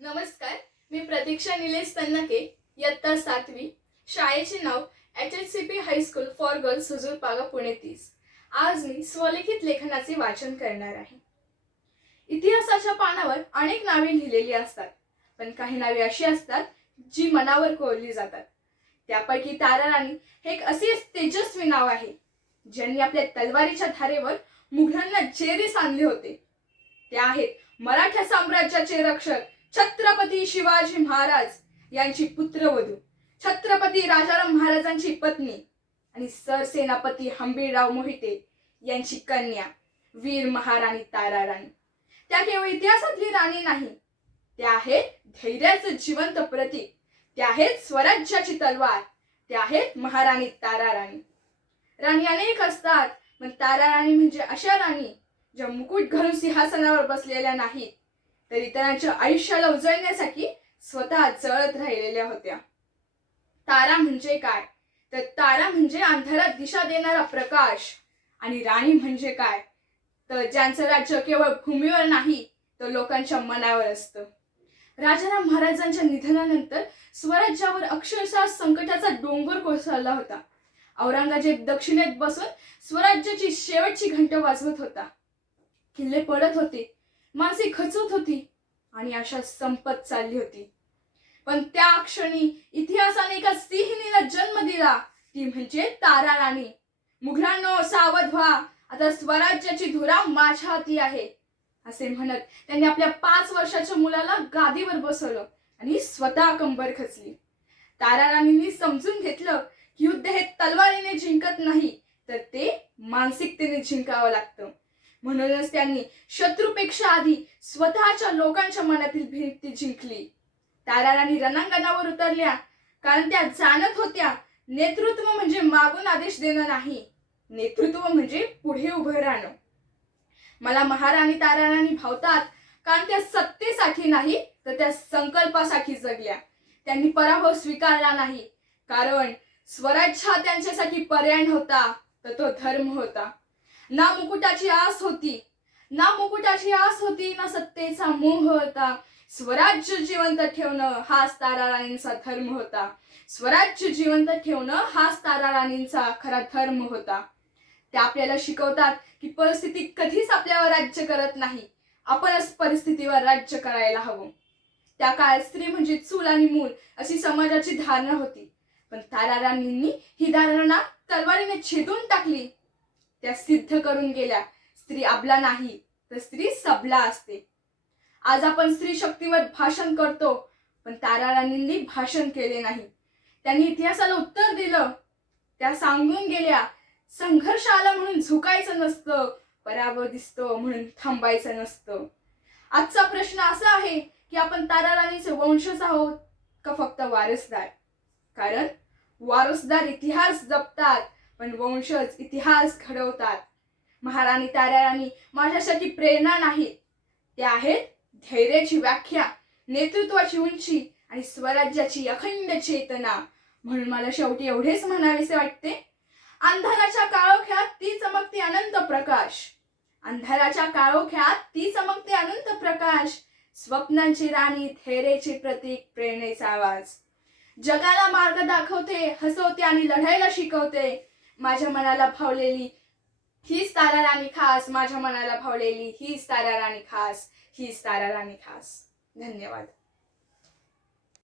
नमस्कार, मी प्रतीक्षा निलेश तन्नके, इयत्ता 7वी. शाळेचे नाव HSCP high school for girls Huzurpaga Pune 30. आज मी स्वलिखित लेखनाचे वाचन करणार आहे. इतिहासाच्या पानावर अनेक नावे लिहिलेली असतात, पण काही नावे अशी असतात जी मनावर कोरली जातात. त्यापैकी तारा राणी हे एक असे तेजस्वी नाव आहे ज्यांनी आपल्या तलवारीच्या धारेवर मुघलांना जेरीस आणले होते. ते आहेत मराठा साम्राज्याचे रक्षक छत्रपती शिवाजी महाराज यांची पुत्रवधू, छत्रपती राजाराम महाराजांची पत्नी आणि सरसेनापती हंबीरराव मोहिते यांची कन्या वीर महाराणी तारा राणी. त्या केवळ इतिहासातली राणी नाही, त्या आहेत धैर्याचं जिवंत प्रतीक, त्या आहेत स्वराज्याची तलवार, त्या आहेत महाराणी तारा राणी. राणी अनेक असतात, पण तारा राणी म्हणजे अशा राणी ज्या मुकुट घालून सिंहासनावर बसलेल्या नाहीत, तर इतरांच्या आयुष्याला उजळण्यासाठी स्वतः जळत राहिलेल्या होत्या. तारा म्हणजे काय? तर तारा म्हणजे अंधारात दिशा देणारा प्रकाश. आणि राणी म्हणजे काय? तर ज्यांचं राज्य केवळ भूमीवर नाही तर लोकांच्या मनावर असतं. राजाराम महाराजांच्या निधनानंतर स्वराज्यावर अक्षरशः संकटाचा डोंगर कोसळला होता. औरंगजेब दक्षिणेत बसून स्वराज्याची शेवटची घंट वाजवत होता. किल्ले पडत होते, माणसे खचत होती आणि आशा संपत चालली होती. पण त्या क्षणी इतिहासाने एका सिंहिणीला जन्म दिला, ती म्हणजे तारा राणी. मुघलांनो सावध व्हा, आता स्वराज्याची धुरा माझ्या हाती आहे, असे म्हणत त्यांनी आपल्या 5 वर्षाच्या मुलाला गादीवर बसवलं आणि स्वतः कंबर खचली. तारा राणींनी समजून घेतलं की युद्ध हे तलवारीने जिंकत नाही, तर ते मानसिकतेने जिंकावं लागतं. म्हणूनच त्यांनी शत्रूपेक्षा आधी स्वतःच्या लोकांच्या मनातील भीती जिंकली. तारा राणी रणांगणावर उतरल्या कारण त्या जाणत होत्या, नेतृत्व म्हणजे मागून आदेश देणं नाही, नेतृत्व म्हणजे पुढे उभं राहणं. मला महाराणी तारा राणी भावतात कारण त्या सत्तेसाठी नाही तर त्या संकल्पासाठी जगल्या. त्यांनी पराभव स्वीकारला नाही, कारण स्वराज्य हा त्यांच्यासाठी पर्याय नव्हता, तर तो धर्म होता. ना मुकुटाची आस होती, ना सत्तेचा मोह होता. स्वराज्य जिवंत ठेवणं हाच तारा राणींचा धर्म होता. स्वराज्य जिवंत ठेवणं हाच तारा राणींचा खरा धर्म होता. त्या आपल्याला शिकवतात की परिस्थिती कधीच आपल्यावर राज्य करत नाही, आपणच परिस्थितीवर राज्य करायला हवं. त्या काळात स्त्री म्हणजे चूल आणि मूल अशी समाजाची धारणा होती, पण तारा राणींनी ही धारणा तलवारीने छेदून टाकली. त्या सिद्ध करून गेल्या, स्त्री अबला नाही तर स्त्री सबला असते. आज आपण स्त्री शक्तीवर भाषण करतो, पण तारा राणींनी भाषण केले नाही. त्यांनी इतिहासाला उत्तर दिलं. त्या सांगून गेल्या, संघर्ष आला म्हणून झुकायचं नसतं, पराभव दिसतो म्हणून थांबायचं नसतं. आजचा प्रश्न असा आहे की आपण तारा राणीचे वंशज आहोत का फक्त वारसदार? कारण वारसदार इतिहास जपतात, पण वंशज इतिहास घडवतात. महाराणी तारा राणी माझ्यासाठी प्रेरणा नाहीत, त्या आहेत धैर्याची व्याख्या, नेतृत्वाची उंची आणि स्वराज्याची अखंड चेतना. म्हणून मला शेवटी एवढेच म्हणावेसे वाटते, अंधाराच्या काळोख्यात ती चमकते अनंत प्रकाश, अंधाराच्या काळोख्यात ती चमकते अनंत प्रकाश. स्वप्नांची राणी, धैर्याचे प्रतीक, प्रेरणेचा आवाज. जगाला मार्ग दाखवते, हसवते आणि लढायला शिकवते. माझ्या मनाला भावलेली हीच तारा राणी खास, माझ्या मनाला भावलेली हीच तारा राणी खास, हीच तारा राणी खास. धन्यवाद.